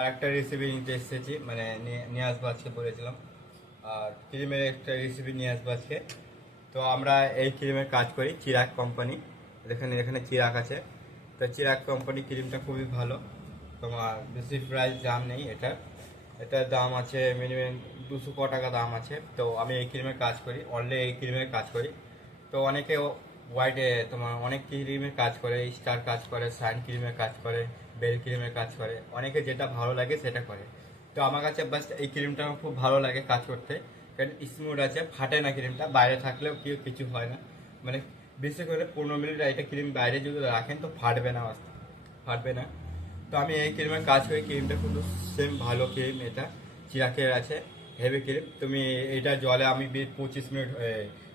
আরেকটা রেসিপি নিতে এসেছি, মানে নিয়ে আসবো আজকে বলেছিলাম। আর ক্রিমের একটা রেসিপি নিয়ে আসবো আজকে। তো আমরা এই ক্রিমের কাজ করি চিরাগ কোম্পানি। এখানে এখানে চিরাগ আছে। তো চিরাগ কোম্পানি ক্রিমটা খুবই ভালো। তোমার বেশি প্রাইস দাম নেই এটার। এটার দাম আছে মিনিমাম 200 টাকা দাম আছে। তো আমি এই ক্রিমের কাজ করি, অনলি এই ক্রিমের কাজ করি। তো অনেকে হোয়াইটে তোমার অনেক ক্রিমের কাজ করে, স্টার কাজ করে, সাইন ক্রিমের কাজ করে, বেল ক্রিমের কাজ করে, অনেকে যেটা ভালো লাগে সেটা করে। তো আমার কাছে বাস এই ক্রিমটা খুব ভালো লাগে কাজ করতে, কারণ স্মুথ আছে, ফাটে না ক্রিমটা, বাইরে থাকলেও কিছু হয় না। মানে বিশেষ করে 15 মিনিট এটা ক্রিম বাইরে যদি রাখেন তো ফাটবে না, ফাটবে না। তো আমি এই ক্রিমের কাজ করি, ক্রিমটা খুব সেম ভালো ক্রিম। এটা চিরাকের আছে, হেভি ক্রিম। তুমি এটা জলে আমি 25 মিনিট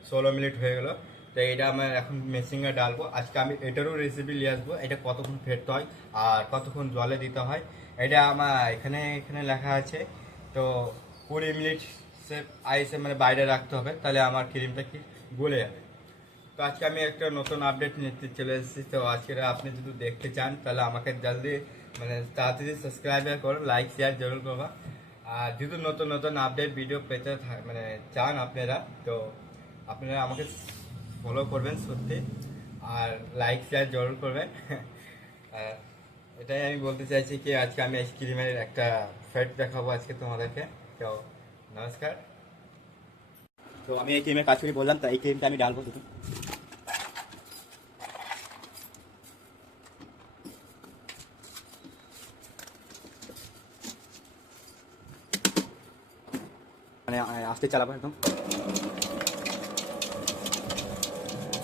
16 মিনিট হয়ে গেলো। তো এটা আমার এখন মেশিনে ডালবো। আজকে আমি এটারও রেসিপি নিয়ে আসবো, এটা কতক্ষণ ফেটতে হয় আর কতক্ষণ জলে দিতে হয়। এটা আমার এখানে এখানে লেখা আছে। তো 20 মিনিট সে আইসে মানে বাইরে রাখতে হবে, তাহলে আমার ক্রিমটা কি গলে যাবে। তো আজকে আমি একটা নতুন আপডেট নিতে চলে এসেছি। তো আজকে আপনি যদি দেখতে চান তাহলে আমাকে জলদি মানে তাড়াতাড়ি সাবস্ক্রাইব করুন, লাইক শেয়ার জরুর করবা। আর যদি নতুন নতুন আপডেট ভিডিও পেতে মানে চান আপনারা, তো আপনারা আমাকে ফলো করবেন সত্যি, আর লাইক শেয়ার জরুর করবেন। আর এটাই আমি বলতে চাইছি কি আজকে আমি আইসক্রিমের একটা ফ্যাট দেখাবো আজকে তোমাদেরকে। তো নমস্কার। তো আমি এই ক্রিমের কাজ করি বললাম, তো এই ক্রিমটা আমি ডালবো শুধু। মানে আস্তে চালাবো একদম।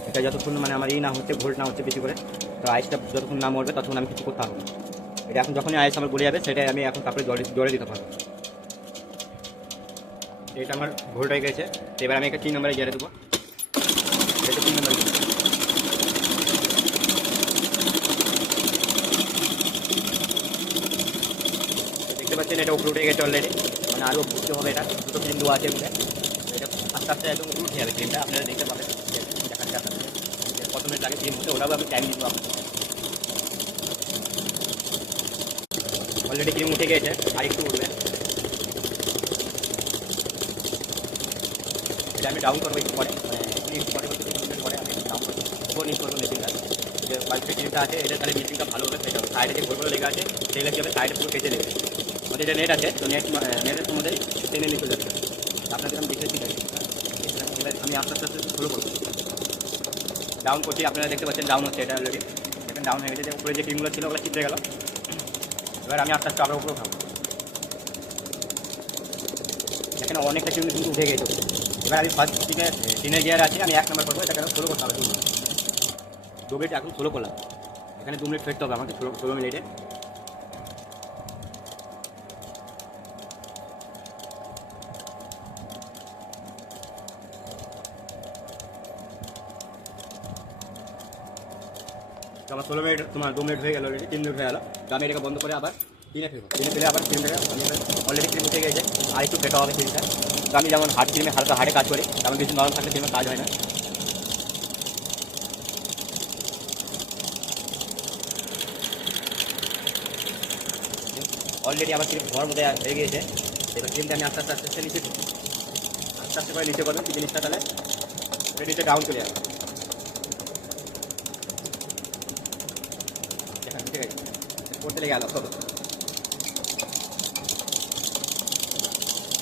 এটা যতক্ষণ মানে আমার না হচ্ছে, ভোল্ট না হচ্ছে বেশি করে, তো আইসটা যতক্ষণ না মরবে ততক্ষণ আমি কিছু করতে পারবো না। এটা এখন যখনই আইস আমার গলে যাবে সেটাই আমি এখন তারপরে জলে দিতে পারবো। এটা আমার ভোল্ট হয়ে গেছে। তো এবার আমি একটা 3 নম্বরে গিয়ে দেবো। এটা 3 নম্বরে দেখতে পাচ্ছেন এটা উপরে উঠে গেছে অলরেডি, মানে আরও উঠতে হবে। এটা দুটো ক্রিম দেওয়া আছে বলে এটা আস্তে আস্তে একদম উপরে উঠে যাবে ক্রিমটা। আপনারা দেখতে পাবেন দেখাচ্ছে আপনাদের কত মিনিট লাগে ক্রিম হতে, ওটাও আমি টাইম দিব আপনাদের। অলরেডি ক্রিম উঠে গেছে, আর একটু উঠবে। এটা আমি ডাউন করবো একটু পরে, মানে একটু পরে বলতে 2 মিনিট পরে আমি ডাউন করবো, ওপর নিচ করবো মেশিনটা। যে বাড়িতে ক্রিমটা আছে এটা তাহলে মেশিনটা ভালো হবে সেটা হবে। সাইডে যে গোলগুলো লেগে আছে সেগুলো কী হবে, সাইডে পুরো কেটে দেবে। আমাদের এটা নেট আছে, তো নেটের মধ্যে টেনে নিতে যাবে। আপনাদের আমি দেখেছি এবার আমি আস্তে আস্তে আস্তে শুরু করবো। ডাউন করছি, আপনারা দেখতে পাচ্ছেন ডাউন হচ্ছে। এটা অলরেডি এখানে ডাউন হয়ে গেছে, যে উপরে যে ক্রিমগুলো ছিল ওগুলো চিপড়ে গেল। এবার আমি আস্তে আস্তে আবার উপরে খাবো। এখানে অনেকটা ক্রিম কিন্তু উঠে গেছে। এবার আমি ফার্স্ট টিনের গিয়ার আছে, আমি 1 নম্বর করবো। এটা কেন ষোলো করতে হবে, 2 মিনিট এখন ষোলো করলাম। এখানে 2 মিনিট ফেরতে হবে আমাকে, 16 মিনিটে। তো আমার 16 মিনিট তোমার 2 মিনিট হয়ে গেল, অলরেডি 3 মিনিট হয়ে গেল। তো আমি এটাকে বন্ধ করে আবার টিনে ফেলবো। টিনে ফেলে আবার ক্রিমটাকে অলরেডি ক্রিম উঠে গেছে, আর একটু ফেটা হবে ক্রিমটা। তো আমি যেমন হার্ড ক্রিমে হালকা হার্ডে কাজ করি, তেমন বেশি নরম থাকলে ক্রিমের কাজ হয় না। অলরেডি আমার ক্রিম ঘর মধ্যে হয়ে গিয়েছে। এবার ক্রিমটা আমি আস্তে আস্তে আস্তে আস্তে নিচে আস্তে আস্তে করে নিচে করবেন, কি জিনিসটা তাহলে নিচে ডাউন চলে যাবে। ঠিক আছে, করতে লেগে গেল।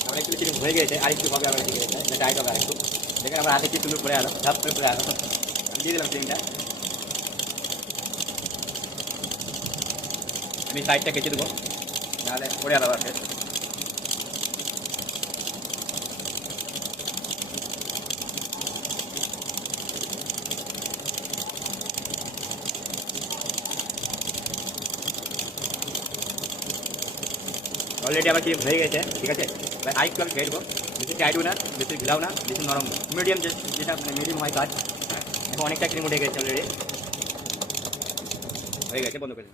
আমার একটু ক্রিম হয়ে গেছে, আর একটু হবে, আবার ঠিক আছে, টাইট হবে আর একটু। দেখেন আমার হাতে কি সুন্দর করে আলো, ঝাপ করে আলো। আমি দিয়ে দিলাম ক্রিমটা। আমি সাইডটা কেটে দেবো, নাহলে পরে আলো আছে। অলরেডি আমার ক্রিম হয়ে গেছে, ঠিক আছে। এবার আরেকটু আমি ফেটবো, বেশি টাইটও না, বেশি ঘিলাও না, বেশি নরম, মিডিয়াম, যেটা মানে মিডিয়াম হয় কাজ। এখন অনেকটা ক্রিম উঠে গেছে অলরেডি, হয়ে গেছে, বন্ধ করে।